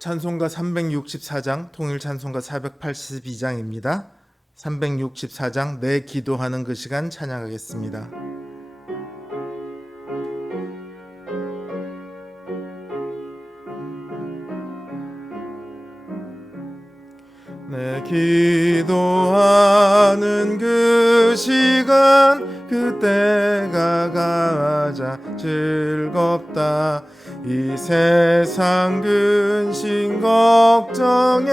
찬송가 364장, 통일 찬송가 482장입니다. 364장 내 기도하는 그 시간 찬양하겠습니다. 내 기도하는 그 시간 그때가 가장 즐겁다. 이 세상 근심 걱정에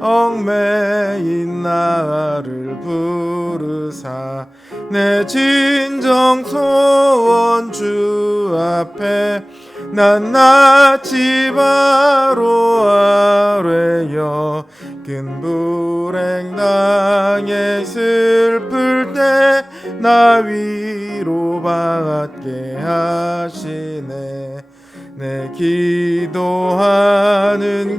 얽매인 나를 부르사 내 진정 소원 주 앞에 낱낱이 바로 아뢰어 큰 불행 당해 슬플 때 나 위로받게 하시네. 내 기도하는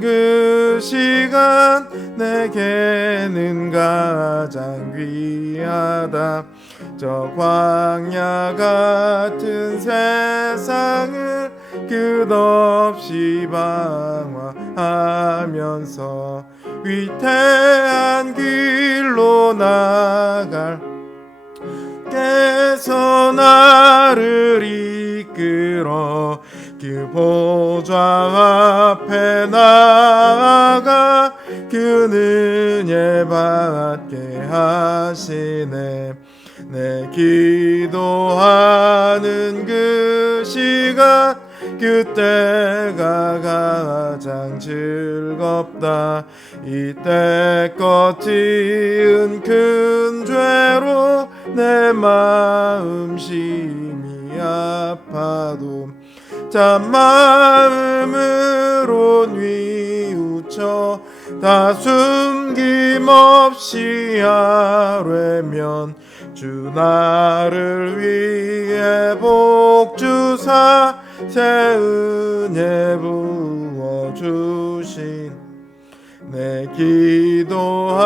그 시간 내게는 가장 귀하다. 저 광야 같은 세상을 끝없이 방황하면서 위태한 길로 나갈 께서 나를 이끌어 그 보좌 앞에 나아가 그 은혜 받게 하시네. 내 기도하는 그 시간 그때가 가장 즐겁다. 이때껏 지은 큰 죄로 내 마음 심히 아파도 참마음으로 뉘우쳐 다 숨김없이 아뢰면 주 나를 위해 복 주사 새 은혜 부어주신 내 기도하는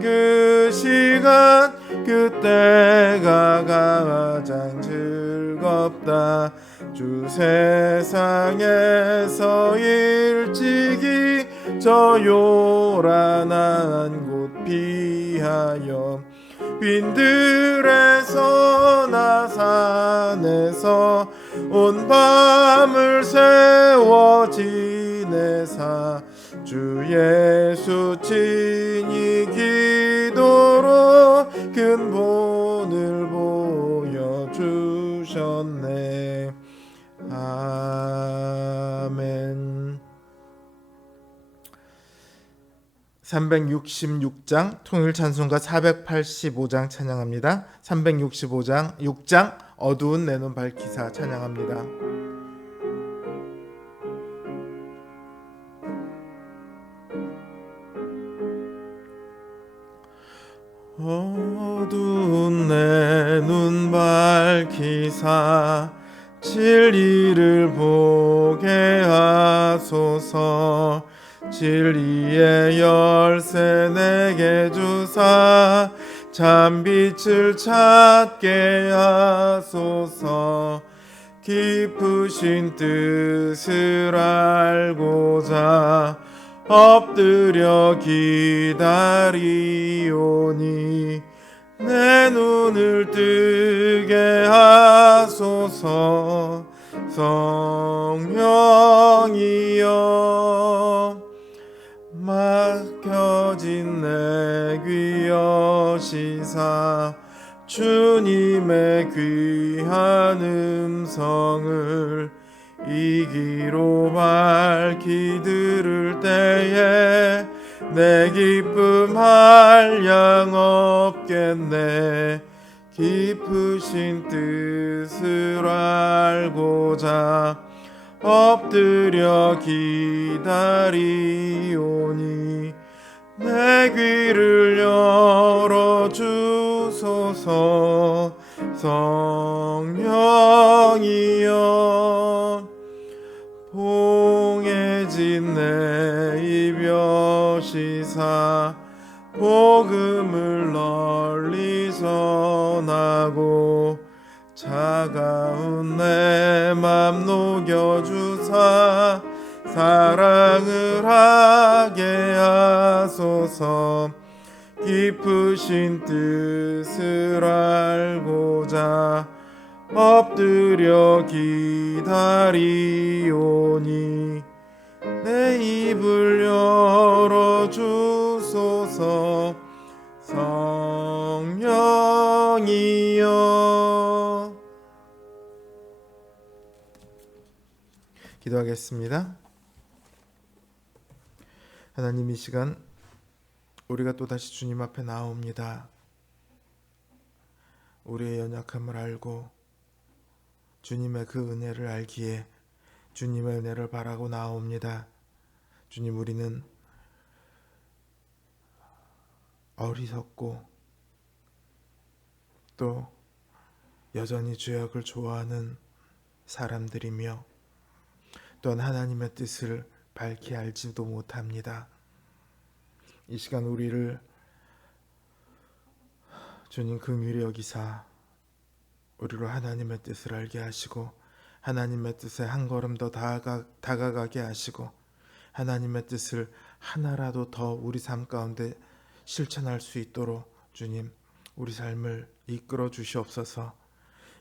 그 시간 그때가 가장 즐겁다. 주 세상에서 일찍이 저 요란한 곳 피하여 빈들에서 나 산에서 온 밤을 세워 지내사 주 예수 친히 기도로 근본을 보여주셨네. 아멘. 366장 통일 찬송가 485장 찬양합니다. 365장 6장 어두운 내 눈 밝히사 찬양합니다. 어두운 내 눈 밝히사 진리를 보게 하소서. 진리의 열쇠 내게 주사 참빛을 찾게 하소서. 깊으신 뜻을 알고자 엎드려 기다리오니 내 눈을 뜨게 하소서. 성령이여 막혀진 내 귀 여시사 주님의 귀한 음성을 이 귀로 밝히 들을 때에 내 기쁨 한량 없겠네. 깊으신 뜻을 알고자 엎드려 기다리오니 내 귀를 열어주소서. 성령이여 봉해진 내 입 여시사 복음을 널리 전하고 차가운 내 맘 녹여주사 사랑을 하게 하소서. 깊으신 뜻을 알고자 엎드려 기다리오니 내 입을 열어주소서. 성령이여. 기도하겠습니다. 하나님, 이 시간 우리가 또다시 주님 앞에 나옵니다. 우리의 연약함을 알고 주님의 그 은혜를 알기에 주님의 은혜를 바라고 나옵니다. 주님, 우리는 어리석고 또 여전히 죄악을 좋아하는 사람들이며 또한 하나님의 뜻을 밝히 알지도 못합니다. 이 시간 우리를 주님 긍휼히 여기사 우리로 하나님의 뜻을 알게 하시고 하나님의 뜻에 한 걸음 더 다가가게 하시고 하나님의 뜻을 하나라도 더 우리 삶 가운데 실천할 수 있도록 주님 우리 삶을 이끌어 주시옵소서.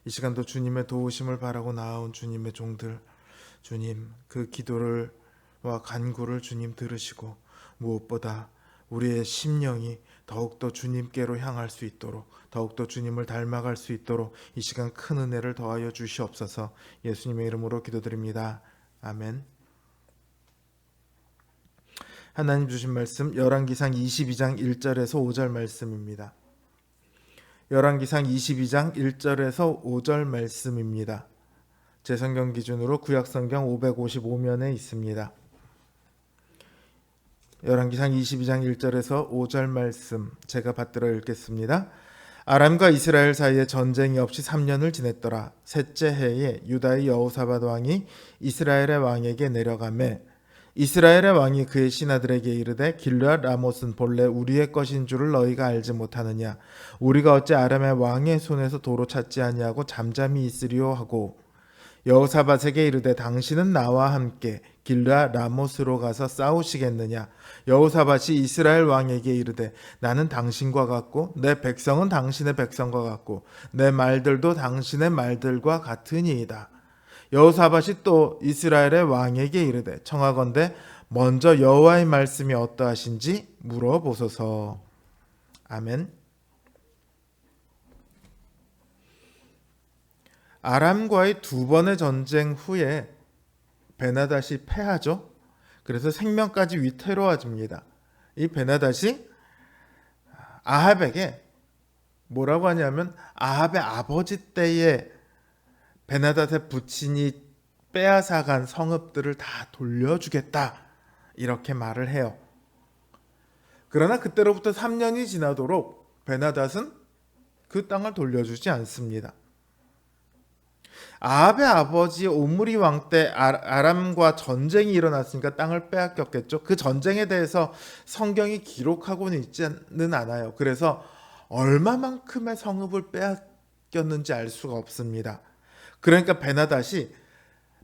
이 시간도 주님의 도우심을 바라고 나아온 주님의 종들, 주님 그 기도를 와 간구를 주님 들으시고 무엇보다 우리의 심령이 더욱더 주님께로 향할 수 있도록 더욱더 주님을 닮아갈 수 있도록 이 시간 큰 은혜를 더하여 주시옵소서. 예수님의 이름으로 기도드립니다. 아멘. 하나님 주신 말씀 열왕기상 22장 1절에서 5절 말씀입니다. 열왕기상 22장 1절에서 5절 말씀입니다. 제 성경 기준으로 구약성경 555면에 있습니다. 열왕기상 22장 1절에서 5절 말씀 제가 받들어 읽겠습니다. 아람과 이스라엘 사이에 전쟁이 없이 3년을 지냈더라. 셋째 해에 유다의 여호사밧 왕이 이스라엘의 왕에게 내려가매 이스라엘의 왕이 그의 신하들에게 이르되 길르앗 라못은 본래 우리의 것인 줄을 너희가 알지 못하느냐. 우리가 어찌 아람의 왕의 손에서 도로 찾지 아니하고 잠잠히 있으리요 하고 여호사밧에게 이르되 당신은 나와 함께 길르앗 라못으로 가서 싸우시겠느냐. 여호사밧이 이스라엘 왕에게 이르되 나는 당신과 같고 내 백성은 당신의 백성과 같고 내 말들도 당신의 말들과 같으니이다. 여호사밧이 또 이스라엘의 왕에게 이르되 청하건대 먼저 여호와의 말씀이 어떠하신지 물어보소서. 아멘. 아람과의 두 번의 전쟁 후에 베나닷이 패하죠. 그래서 생명까지 위태로워집니다. 이 베나닷이 아합에게 뭐라고 하냐면 아합의 아버지 때에 베나닷의 부친이 빼앗아간 성읍들을 다 돌려주겠다 이렇게 말을 해요. 그러나 그때로부터 3년이 지나도록 베나닷은 그 땅을 돌려주지 않습니다. 아합의 아버지 오므리 왕 때 아람과 전쟁이 일어났으니까 땅을 빼앗겼겠죠. 그 전쟁에 대해서 성경이 기록하고는 있지는 않아요. 그래서 얼마만큼의 성읍을 빼앗겼는지 알 수가 없습니다. 그러니까 베나닷이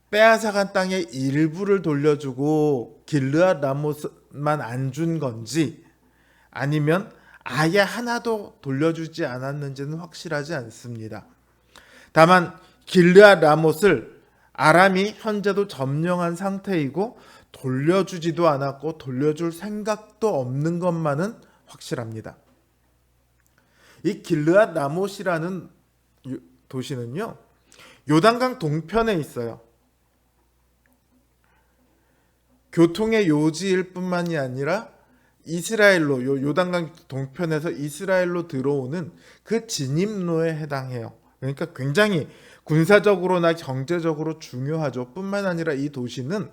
빼앗아간 땅의 일부를 돌려주고 길르앗 라못만 안 준 건지 아니면 아예 하나도 돌려주지 않았는지는 확실하지 않습니다. 다만 길르앗 라못을 아람이 현재도 점령한 상태이고 돌려주지도 않았고 돌려줄 생각도 없는 것만은 확실합니다. 이 길르앗 라못이라는 도시는요, 요단강 동편에 있어요. 교통의 요지일 뿐만이 아니라 이스라엘로 요단강 동편에서 이스라엘로 들어오는 그 진입로에 해당해요. 그러니까 굉장히 군사적으로나 경제적으로 중요하죠. 뿐만 아니라 이 도시는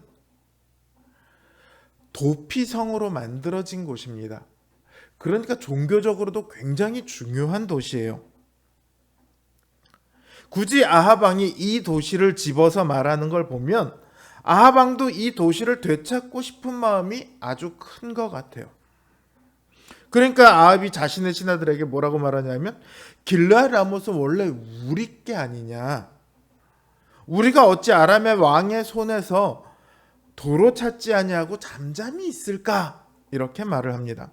도피성으로 만들어진 곳입니다. 그러니까 종교적으로도 굉장히 중요한 도시예요. 굳이 아합 왕이 이 도시를 집어서 말하는 걸 보면 아합 왕도 이 도시를 되찾고 싶은 마음이 아주 큰 것 같아요. 그러니까 아합이 자신의 신하들에게 뭐라고 말하냐면 길르앗 라못은 원래 우리 게 아니냐. 우리가 어찌 아람의 왕의 손에서 도로 찾지 아니하고 잠잠히 있을까? 이렇게 말을 합니다.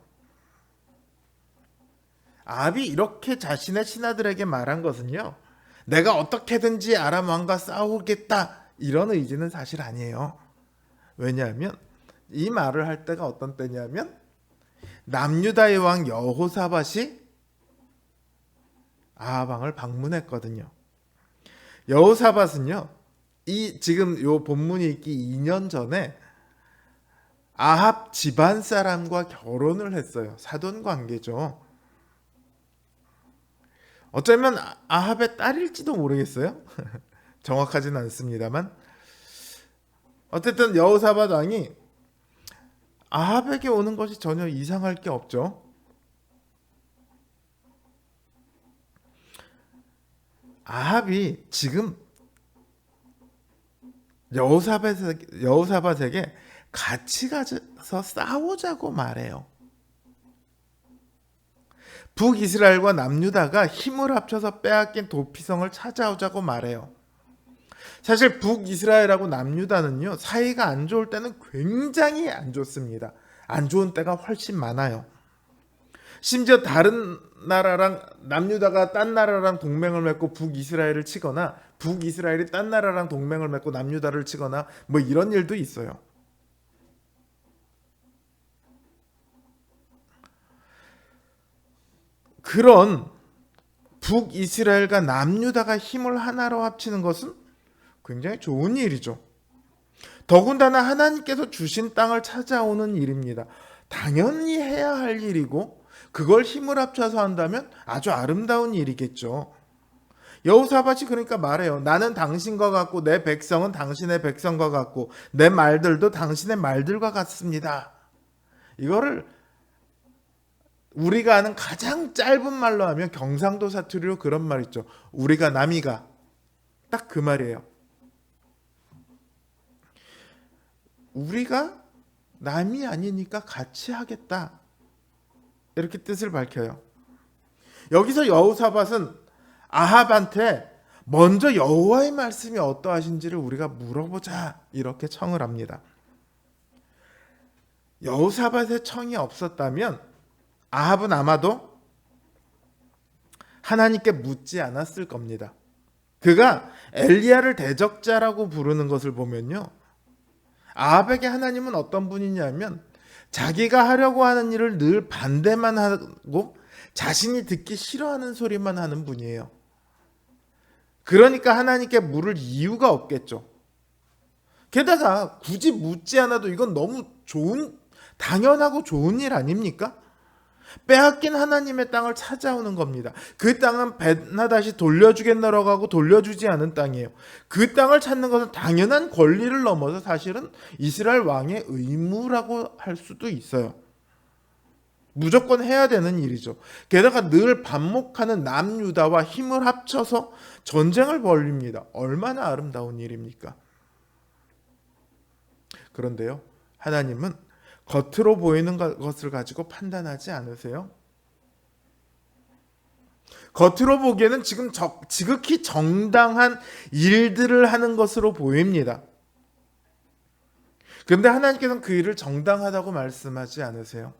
아합이 이렇게 자신의 신하들에게 말한 것은요, 내가 어떻게든지 아람 왕과 싸우겠다 이런 의지는 사실 아니에요. 왜냐하면 이 말을 할 때가 어떤 때냐면 남유다의 왕 여호사밧이 아합 왕을 방문했거든요. 여호사밧은요, 이 지금 요 본문이 있기 2년 전에 아합 집안 사람과 결혼을 했어요. 사돈 관계죠. 어쩌면 아합의 딸일지도 모르겠어요. 정확하진 않습니다만 어쨌든 여호사밧 왕이 아합에게 오는 것이 전혀 이상할 게 없죠. 아합이 지금 여호사밧에게 같이 가서 싸우자고 말해요. 북이스라엘과 남유다가 힘을 합쳐서 빼앗긴 도피성을 찾아오자고 말해요. 사실 북이스라엘하고 남유다는요, 사이가 안 좋을 때는 굉장히 안 좋습니다. 안 좋은 때가 훨씬 많아요. 심지어 다른 나라랑 남유다가 딴 나라랑 동맹을 맺고 북이스라엘을 치거나 북이스라엘이 딴 나라랑 동맹을 맺고 남유다를 치거나 뭐 이런 일도 있어요. 그런 북이스라엘과 남유다가 힘을 하나로 합치는 것은 굉장히 좋은 일이죠. 더군다나 하나님께서 주신 땅을 찾아오는 일입니다. 당연히 해야 할 일이고 그걸 힘을 합쳐서 한다면 아주 아름다운 일이겠죠. 여호사밧이 그러니까 말해요. 나는 당신과 같고 내 백성은 당신의 백성과 같고 내 말들도 당신의 말들과 같습니다. 이거를 우리가 아는 가장 짧은 말로 하면 경상도 사투리로 그런 말 있죠. 우리가 남이가. 딱 그 말이에요. 우리가 남이 아니니까 같이 하겠다. 이렇게 뜻을 밝혀요. 여기서 여호사밧은 아합한테 먼저 여호와의 말씀이 어떠하신지를 우리가 물어보자 이렇게 청을 합니다. 여호사밧의 청이 없었다면 아합은 아마도 하나님께 묻지 않았을 겁니다. 그가 엘리야를 대적자라고 부르는 것을 보면요, 아합에게 하나님은 어떤 분이냐면 자기가 하려고 하는 일을 늘 반대만 하고 자신이 듣기 싫어하는 소리만 하는 분이에요. 그러니까 하나님께 물을 이유가 없겠죠. 게다가 굳이 묻지 않아도 이건 너무 당연하고 좋은 일 아닙니까? 빼앗긴 하나님의 땅을 찾아오는 겁니다. 그 땅은 벤하닷이 돌려주겠노라고 하고 돌려주지 않은 땅이에요. 그 땅을 찾는 것은 당연한 권리를 넘어서 사실은 이스라엘 왕의 의무라고 할 수도 있어요. 무조건 해야 되는 일이죠. 게다가 늘 반목하는 남유다와 힘을 합쳐서 전쟁을 벌립니다. 얼마나 아름다운 일입니까? 그런데요, 하나님은 겉으로 보이는 것을 가지고 판단하지 않으세요? 겉으로 보기에는 지금 지극히 정당한 일들을 하는 것으로 보입니다. 그런데 하나님께서는 그 일을 정당하다고 말씀하지 않으세요.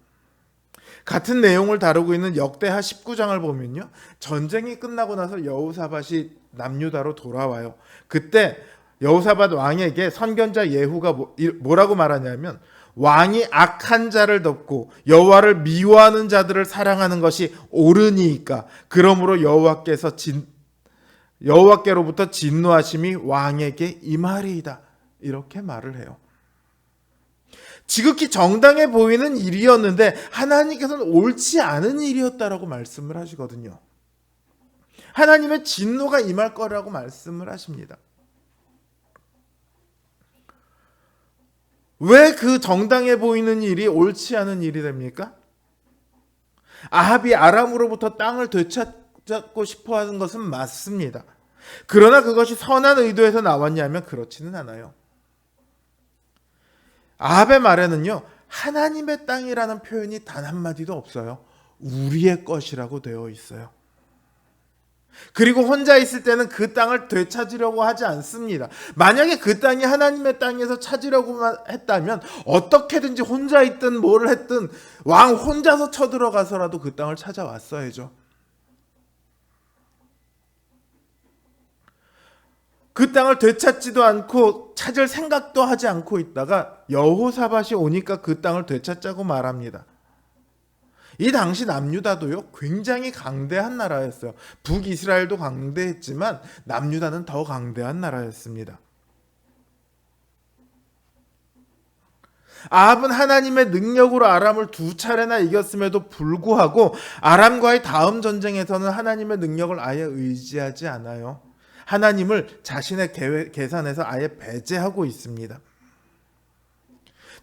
같은 내용을 다루고 있는 역대하 19장을 보면요, 전쟁이 끝나고 나서 여호사밧이 남유다로 돌아와요. 그때 여호사밧 왕에게 선견자 예후가 뭐라고 말하냐면 왕이 악한 자를 덮고 여호와를 미워하는 자들을 사랑하는 것이 옳으니까 그러므로 여호와께로부터 진노하심이 왕에게 임하리이다. 이렇게 말을 해요. 지극히 정당해 보이는 일이었는데 하나님께서는 옳지 않은 일이었다라고 말씀을 하시거든요. 하나님의 진노가 임할 거라고 말씀을 하십니다. 왜 그 정당해 보이는 일이 옳지 않은 일이 됩니까? 아합이 아람으로부터 땅을 되찾고 싶어 하는 것은 맞습니다. 그러나 그것이 선한 의도에서 나왔냐면 그렇지는 않아요. 아합의 말에는요, 하나님의 땅이라는 표현이 단 한마디도 없어요. 우리의 것이라고 되어 있어요. 그리고 혼자 있을 때는 그 땅을 되찾으려고 하지 않습니다. 만약에 그 땅이 하나님의 땅에서 찾으려고만 했다면 어떻게든지 혼자 있든 뭘 했든 왕 혼자서 쳐들어가서라도 그 땅을 찾아왔어야죠. 그 땅을 되찾지도 않고 찾을 생각도 하지 않고 있다가 여호사밧이 오니까 그 땅을 되찾자고 말합니다. 이 당시 남유다도요, 굉장히 강대한 나라였어요. 북이스라엘도 강대했지만 남유다는 더 강대한 나라였습니다. 아합은 하나님의 능력으로 아람을 2차례나 이겼음에도 불구하고 아람과의 다음 전쟁에서는 하나님의 능력을 아예 의지하지 않아요. 하나님을 자신의 계산에서 아예 배제하고 있습니다.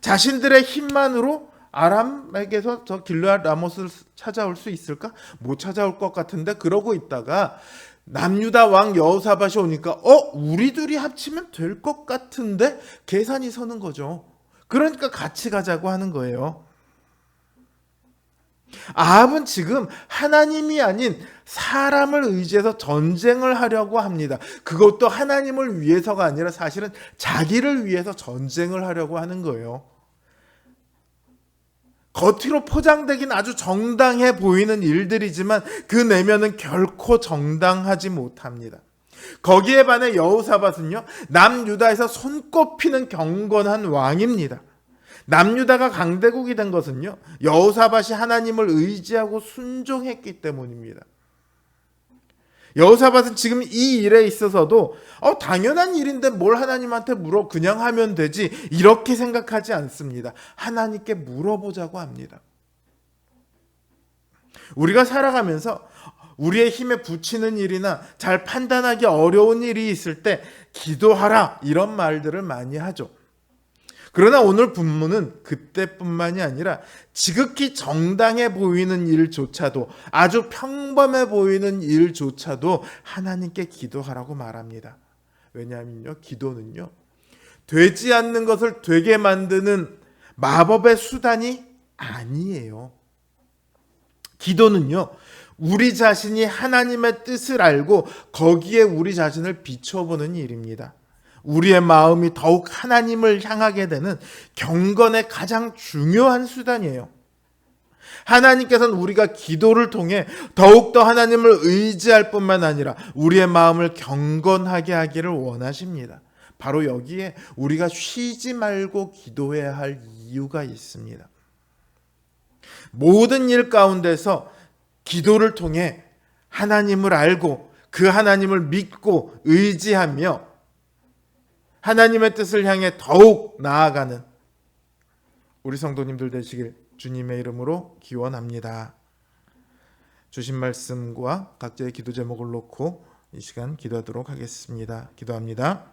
자신들의 힘만으로 아람에게서 저 길르앗 라못을 찾아올 수 있을까? 못 찾아올 것 같은데 그러고 있다가 남유다 왕 여호사밧이 오니까 우리 둘이 합치면 될 것 같은데 계산이 서는 거죠. 그러니까 같이 가자고 하는 거예요. 아합은 지금 하나님이 아닌 사람을 의지해서 전쟁을 하려고 합니다. 그것도 하나님을 위해서가 아니라 사실은 자기를 위해서 전쟁을 하려고 하는 거예요. 겉으로 포장되긴 아주 정당해 보이는 일들이지만 그 내면은 결코 정당하지 못합니다. 거기에 반해 여호사밧은요, 남유다에서 손꼽히는 경건한 왕입니다. 남유다가 강대국이 된 것은요, 여호사밧이 하나님을 의지하고 순종했기 때문입니다. 여호사밧은 지금 이 일에 있어서도 당연한 일인데 뭘 하나님한테 물어, 그냥 하면 되지, 이렇게 생각하지 않습니다. 하나님께 물어보자고 합니다. 우리가 살아가면서 우리의 힘에 부치는 일이나 잘 판단하기 어려운 일이 있을 때 기도하라, 이런 말들을 많이 하죠. 그러나 오늘 본문은 그때뿐만이 아니라 지극히 정당해 보이는 일조차도, 아주 평범해 보이는 일조차도 하나님께 기도하라고 말합니다. 왜냐하면요, 기도는요, 되지 않는 것을 되게 만드는 마법의 수단이 아니에요. 기도는요, 우리 자신이 하나님의 뜻을 알고 거기에 우리 자신을 비춰보는 일입니다. 우리의 마음이 더욱 하나님을 향하게 되는 경건의 가장 중요한 수단이에요. 하나님께서는 우리가 기도를 통해 더욱더 하나님을 의지할 뿐만 아니라 우리의 마음을 경건하게 하기를 원하십니다. 바로 여기에 우리가 쉬지 말고 기도해야 할 이유가 있습니다. 모든 일 가운데서 기도를 통해 하나님을 알고 그 하나님을 믿고 의지하며 하나님의 뜻을 향해 더욱 나아가는 우리 성도님들 되시길 주님의 이름으로 기원합니다. 주신 말씀과 각자의 기도 제목을 놓고 이 시간 기도하도록 하겠습니다. 기도합니다.